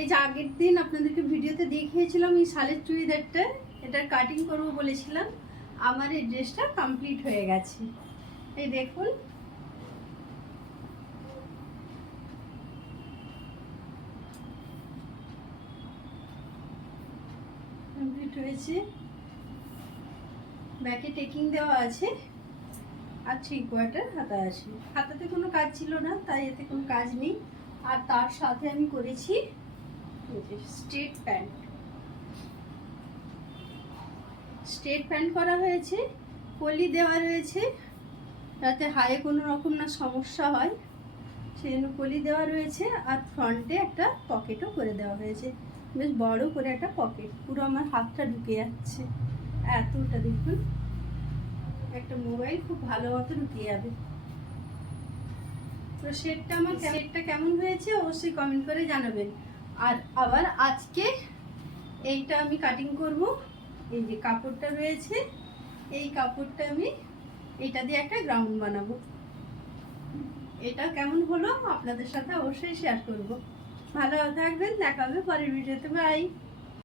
এই যে আগের দিন আপনাদেরকে ভিডিওতে দেখিয়েছিলাম এই শালের চুড়িদারটা, এটার কাটিং করব বলেছিলাম। আমার এই ড্রেসটা কমপ্লিট হয়ে গেছে। এই দেখুন, কমপ্লিট হয়েছে। ব্যাকে টেকিং দেওয়া আছে আর 3/4 হাতা আছে। হাতাতে কোনো কাজ ছিল না, তাই এতে কোনো কাজ নেই। আর তার সাথে আমি করেছি স্ট্রেট প্যান্ট। স্ট্রেট প্যান্ট করা হয়েছে, কলি দেওয়া রয়েছে যাতে হায়ে কোনো রকম না সমস্যা হয়, সেই জন্য কলি দেওয়া রয়েছে। আর ফ্রন্টে একটা পকেটও করে দেওয়া হয়েছে, বেশ বড় করে একটা পকেট, পুরো আমার হাতটা ঢুকে যাচ্ছে এতটা। দেখুন, একটা মোবাইল খুব ভালো মতো ঢুকে যাবে। তো সেটটা কেমন হয়েছে অবশ্যই কমেন্ট করে জানাবেন। আর আবার আজকে এইটা আমি কাটিং করব। এই যে কাপড়টা রয়েছে, এই কাপড়টা আমি এটা দিয়ে একটা গ্রাউন্ড বানাবো। এটা কেমন হলো আপনাদের সাথে অবশ্যই শেয়ার করব। ভালো থাকবেন, দেখা হবে পরের ভিডিওতে। বাই।